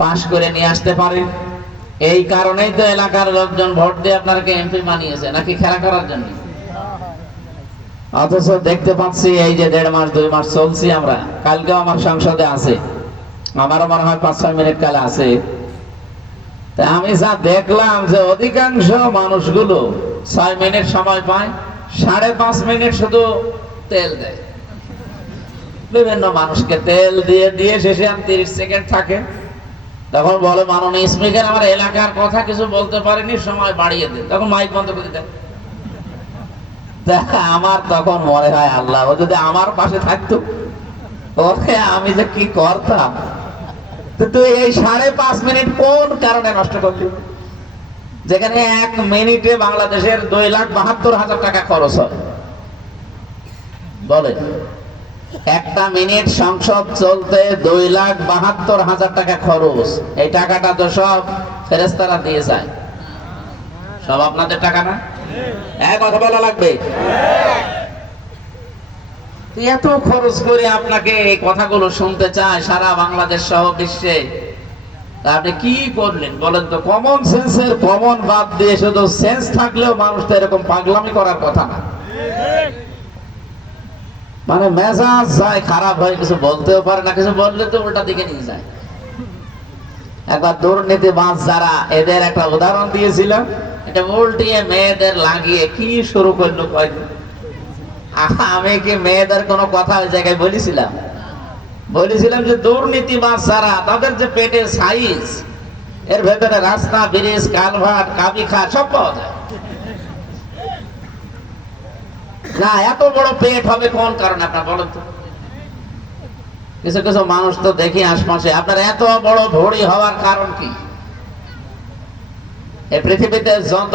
পাশ করে নিয়ে আসতে পারে। এই কারণেই তো এলাকার লোকজন ভোট দিয়ে আপনাকে এমপি মানিয়েছে, নাকি খেলা করার জন্য? অথচ দেখতে পাচ্ছি এই যে 1.5 মাস 2 মাস চলছি আমরা, কালকেও আমার সংসদে আছে, আমারও মনে হয় 5-6 মিনিট কালে আছে। তা আমি যা দেখলাম যে অধিকাংশ মানুষগুলো 6 মিনিট সময় পায়, 5.5 মিনিট শুধু তেল দেয়। বিভিন্ন মানুষকে তেল দিয়ে দিয়ে শেষে 30 সেকেন্ড থাকে। তখন বলে, মাননীয় স্পিকার, আমার এলাকার কথা কিছু বলতে পারিনি, সময় বাড়িয়ে দেন। তখন মাইক বন্ধ করে দেন। আমার তখন মনে হয়, আল্লাহ, ও যদি আমার পাশে থাকতো, ওকে আমি যে কি করতাম। তুই এই 5.5 মিনিট কোন কারণে নষ্ট করলি, যেখানে 1 মিনিটে বাংলাদেশের 2,72,000 টাকা খরচ হয়? বলে, একটা মিনিট সংসদ চলতে 2,72,000 টাকা খরচ। এই টাকাটা তো সব ফেরেশতারা দিয়ে যায়, সব আপনাদের টাকা না? কথা বলা লাগবে। এত খরচ করে আপনাকে এই কথাগুলো শুনতে চায় সারা বাংলাদেশ সহ বিশ্বে। আপনি কি করলেন বলেন তো? কমন সেন্সের কমন বাদ দিয়ে শুধু সেন্স থাকলেও মানুষ তো এরকম পাগলামি করার কথা না। মানে মেজাজ যায় খারাপ হয়, কিছু বলতেও পারে না, কিছু বললে তো উল্টা দিকে নিয়ে যায়। একবার দুর্নীতিবাজ যারা, এদের একটা উদাহরণ দিয়েছিলাম। এটা উল্টিয়ে মেয়েদের লাগিয়ে কি শুরু করলো কয়দিন। আমি কি মেয়েদের কোনো কথা ওই জায়গায় বলেছিলাম যে দুর্নীতিবাজ যারা, তাদের যে পেটের সাইজ, এর ভেতরে রাস্তা, ব্রিজ, কালভার্ট, কাবিখা সব পাওয়া যায় না। এত বড় পেট হবে কোন কারণে আপনার বলেন তো? কিছু কিছু মানুষ তো দেখি আশপাশে, আপনার এত বড় ভড়ি হওয়ার কারণ কি? এই পৃথিবীতে যত